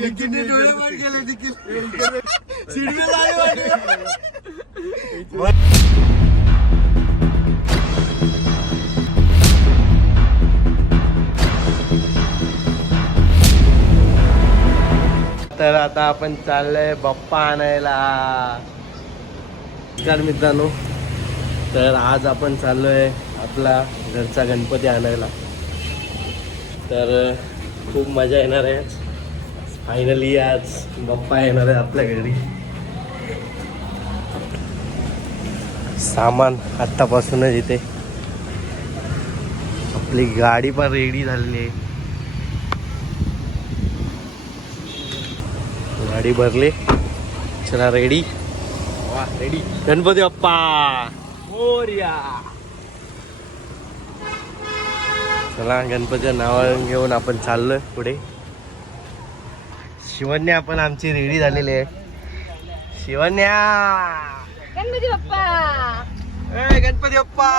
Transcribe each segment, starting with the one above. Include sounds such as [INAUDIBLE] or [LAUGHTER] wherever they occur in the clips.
निखिलने डोळे निखिल तर आता आपण चाललोय बाप्पा आणायला. नमस्कार मित्रांनो तर आज आपण चाललोय आपला घरचा गणपती आणायला. तर खूप मजा येणार आहे फायनली आज बाप्पा येणार आहे आपल्या घरी. सामान आत्तापासूनच इथे. आपली गाडी पण रेडी झालेली आहे. गाडी भरली. चला रेडी रेडी गणपती बाप्पा! मोर्या! चला गणपतीचं नाव घेऊन आपण चाललोय पुढे. शिवन्या पण आमची रेडी झालेली आहे. शिवन्या गणपती बाप्पा! ए, गणपती बाप्पा!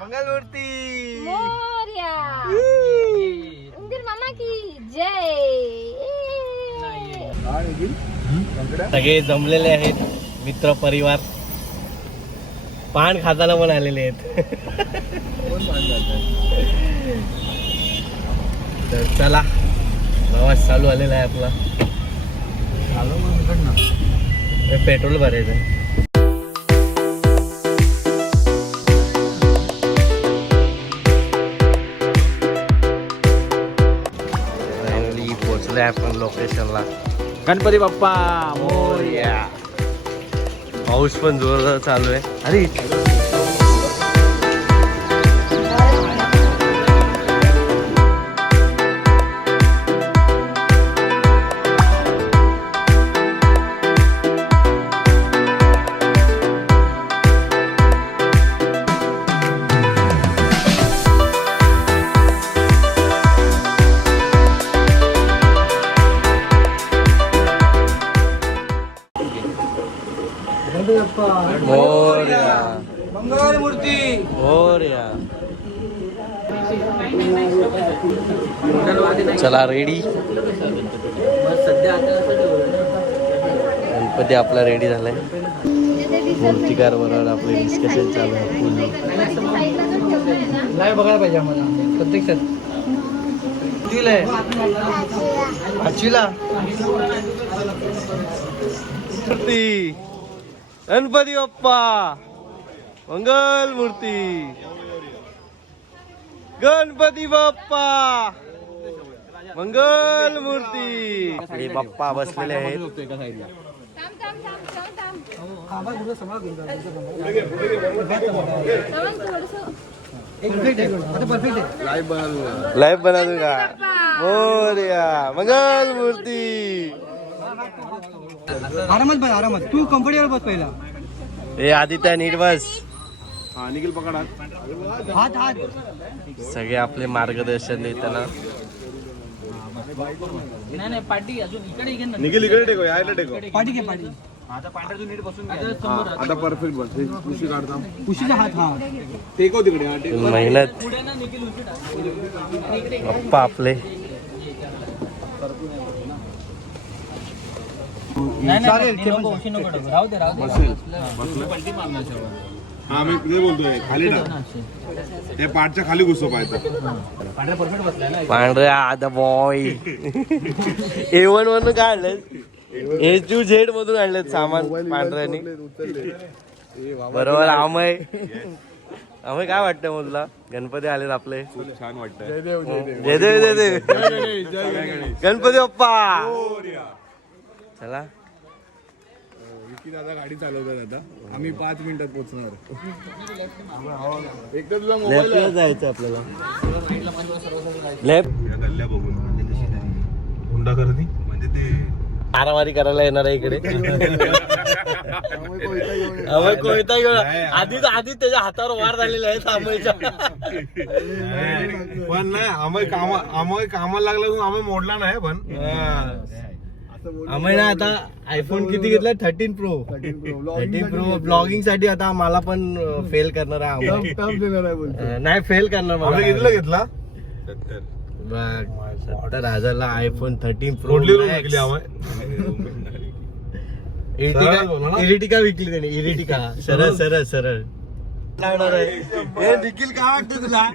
मंगलमूर्ती! मामा की जय! सगळे जमलेले आहेत मित्र परिवार. पान खाताना पण आलेले आहेत. [LAUGHS] तर चला. प्रवास चालू आलेला आहे आपला. हे पेट्रोल भरायचं आहे. पोहोचलोय आपण लोकेशनला गणपती बाप्पा मोरया. पाऊस पण जोरदार चालू आहे. अरे मोरया मंगळ मूर्ती मोरया चला रेडी गणपती आपला रेडी झालाय मूर्तिकार बरोबर आपले डिस्कशन चालू आहे फुल लाईव्ह बघायला पाहिजे आम्हाला प्रत्यक्षात कितीला आहे मूर्ती गणपती बाप्पा मंगल मूर्ती गणपती बाप्पा मंगल मूर्ती हे बाप्पा बसलेले आहेत थांब थांब थांब थांब थांब आवाज थोडं सांभाळ घेऊन जा, तुमचं सांभाळ. थांब थोडंसं. एक मिनिट एक मिनिट आता परफेक्ट आहे लाईव्ह बनवतो का मोर्या मंगल मूर्ती आरामात बस आरामात. तू कम्फर्टेबल बस पहिला. हे आदित्य नीट बस हात. हात सगळे आपले मार्गदर्शन देताना. पाठी घे पाठी आता परफेक्ट बस. हे उशी काढता. उशीचा हात हा. टेकव तिकडे हा टेक मेहनत. बाप्पा आपले. चालेल ते पण हा मी ते बोलतोय खाली पाठच्या घुसो पांढऱ्या आदा boy A one A to Z मधून आणलं सामान पांढऱ्याने. बरोबर अमय अमय काय वाटतं मुलला गणपती आलेत आपले. छान वाटतं जय देव जय देव. गणपती बाप्पा. चला. विकी दादा गाडी चालवतात आता. आम्ही पाच मिनिटात पोहोचणार. एकदा तुझा मोबाईल लेफ्टला जायचं आपल्याला. लेफ्ट गल्ल्या बघून हुंडा करती म्हणजे ते मारामारी करायला येणार आहे इकडे. अमय कोयता घेऊन आधीच आधीच त्याच्या हातावर वार झालेले आहेत अमयच्या पण नाही आम्ही कामा आम्ही कामाला लागला म्हणून आम्ही मोडला नाही पण ना आता आयफोन किती घेतलाय? थर्टीन प्रो थर्टीन प्रो ब्लॉगिंगसाठी आता मला पण फेल करणार आहे नाही फेल करणार आम्ही मला कितीला घेतला? बघ सत्तर हजारला आयफोन थर्टीन प्रो आम्हाला. इरिटिका विकली त्याने. इरिटिका. सरळ सरळ सरळ. लागणार आहे हे निखिल काय वाटतं तुला?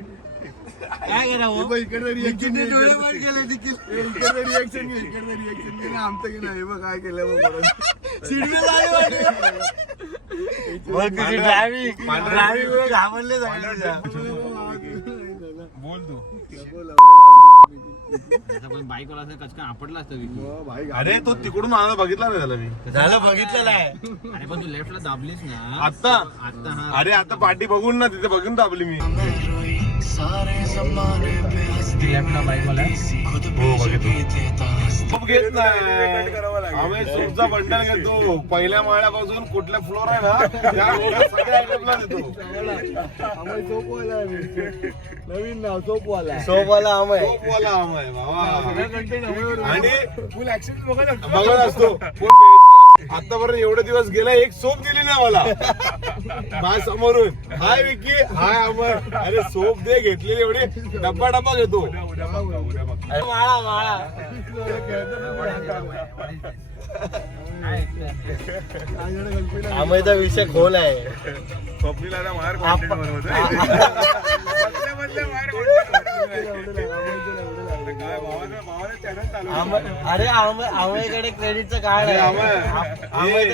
काय करावं इकडे रिएक्शन डोळे वर गेले निखिल इकडे रिएक्शन घे इकडे रिएक्शन घे. आमचं की नाही? बघ काय केलं बघ सिडवे ड्रायव्हिंग ड्रायव्हिंग घाबरले जायला बोल तू. बाईकवाला असं कचका आपटला असतं विकी. अरे तो तिकडून आला बघितला नाही त्याला मी. झालं बघितलेलं आहे. अरे पण तू लेफ्टला दाबलीस ना. आता आता हा. अरे आता पाठी बघून ना तिथे बघून दाबली मी. हो सूप घेत नाही. आम्ही सूपचा बंडल घेतो. पहिल्या माळ्यापासून कुठल्या फ्लोर आहे ना त्या floor सगळ्या आयटमला देतो. सोपवाला नवीन नाव सोपवाला सोपाला आम आहे सोपवाला आम आहे बाबा आणि फुल ऍक्शन बघा असतो. कोण [LAUGHS] आतापर्यंत एवढे दिवस गेला एक सोप दिली नाही मला माझ्या समोरून. Hi Vicky hi Amar. अरे सोप दे घेतलेली एवढी. डब्बा डब्बा घेतो. आमचा विषय खोल आहे. [LAUGHS] [LAUGHS] अरे आमच्याकडे क्रेडिटचं कार्ड आहे.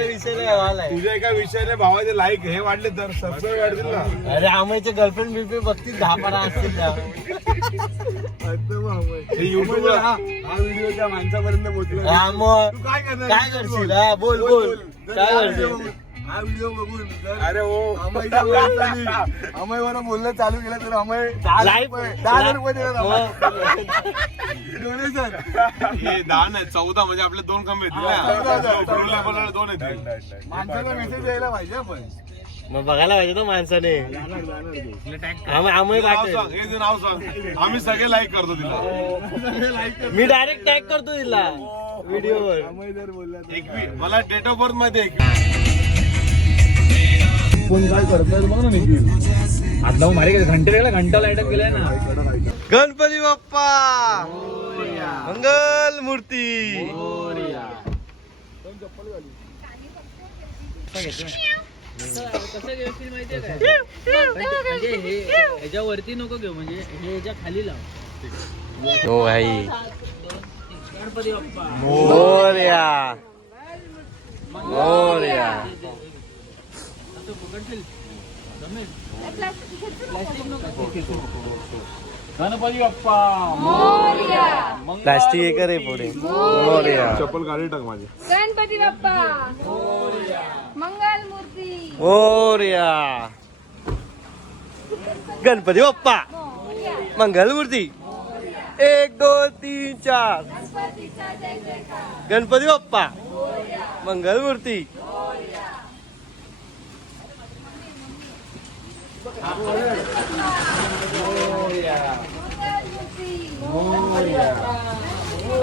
विषय नाही हवाल तुझ्या एका विषयाने भावाचे लाईक हे वाढले तर सबस्क्राईब वाढतील ना. अरे आमचे गर्लफ्रेंड बिलफ्रेंड बघतील दहा बारा असतील त्या. हे युट्यूबला व्हिडिओ त्या माणसापर्यंत पोहोचला. हा, काय करणार? काय करशील? हा बोल बोल. काय करशील? हा व्हिडिओ बघून जर अरे हो. अमयच्या माणसाने अमयवर बोलणं चालू केलं तर अमय दहा Live- रुपये दहा हजार रुपये देणार हो. डोनेशन हे दहा नाही चौदा म्हणजे आपले दोन कमी येतील हा, चौदा हजार, चौदा level दोन येतील माणसाला मेसेज यायला पाहिजे आपण मग बघायला पाहिजे ना माणसाने. जाणार जाणार तू. आम- आम्ही नाव पाठवेल. सांग हे जे नाव सांग. आम्ही सगळे लाईक करतो तिला. मी डायरेक्ट टॅग करतो तिला. व्हिडिओवर अमय जर बोलला तर एकवी मला डेट ऑफ बर्थ माहिती आहे एकवी कोण काय करतोय बघ ना निखिल. आता मारे घंटे गेला घंटा लाइट गेलाय ना. गणपती बाप्पा! मंगल मूर्ती! कसं माहितीये काय म्हणजे हे ह्याच्यावरती नको घेऊ म्हणजे हे ह्याच्या खाली लाव. हो भाई. गणपती बाप्पा. मोर्या. मोर्या. जमेल. प्लास्टिक गणपती बाप्पा प्लास्टिक एक रे पुढे. मोर्या. चप्पल गाडी टाक माझी. गणपती बाप्पा मंगल मूर्ती मोर्या. गणपती बाप्पा मोरया. मंगल मूर्ती एक दोन तीन चार. गणपतीचा जय जयकार. गणपती बाप्पा मंगल मूर्ती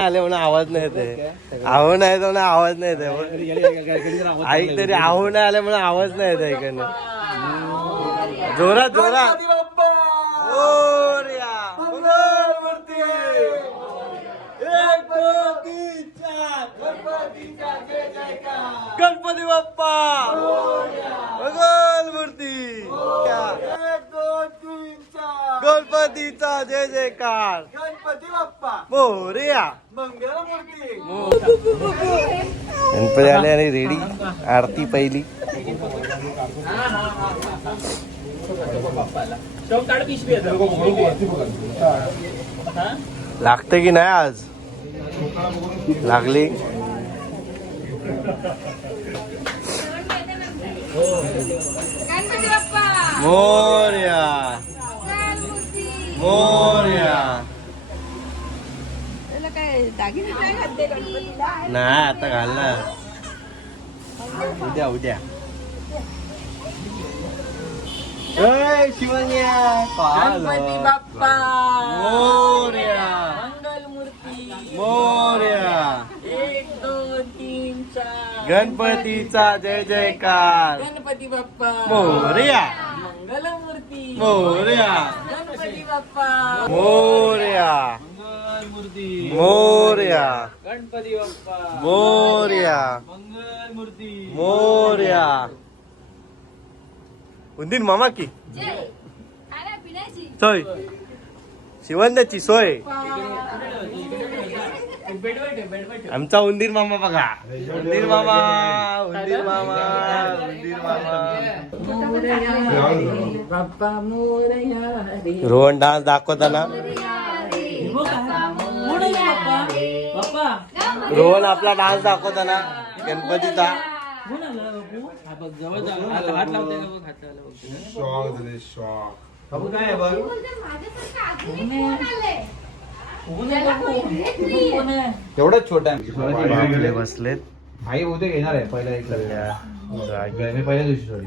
आले म्हणून आवाज नाही येते आहो. नाही तर आवाज नाही येते ऐक तरी आहो नाही आले म्हणून आवाज नाही येते इकडनं. जोरात जोरात. गणपती बाप्पा मंगल मूर्ती एक दोन तीन चार गणपतीचा जय जयकार. गणपती बाप्पा. मोरया. गणपती आले आणि रेडी. आरती पहिली. लागते की नाही आज? लागली. घालते गणपतीला नाही आता घालणार उद्या उद्या ए, शिवण्या गणपती बाप्पा मोर्या मंगल मूर्ती मोर्या एक दोन तीन चार गणपतीचा जय जयकार गणपती बाप्पा मोर्या मंगल मूर्ती मोर्या. गणपती बाप्पा मोर्या. मूर्ती मोर्या. गणपती बाप्पा मोर्या. मंगल मूर्ती मोर्या. उंदीर मामा की? सोय. शिवंदाची सोय. आमचा उंदीर मामा बघा. उंदीर मामा उंदीर मामा उंदीर मामा. रोहन डान्स दाखवताना रोहन आपला डान्स दाखवताना गणपतीचा. काय आहे. छोटा बसलेत. आई बहुतेक येणार आहे पहिल्या पहिल्या दिवशी सॉरी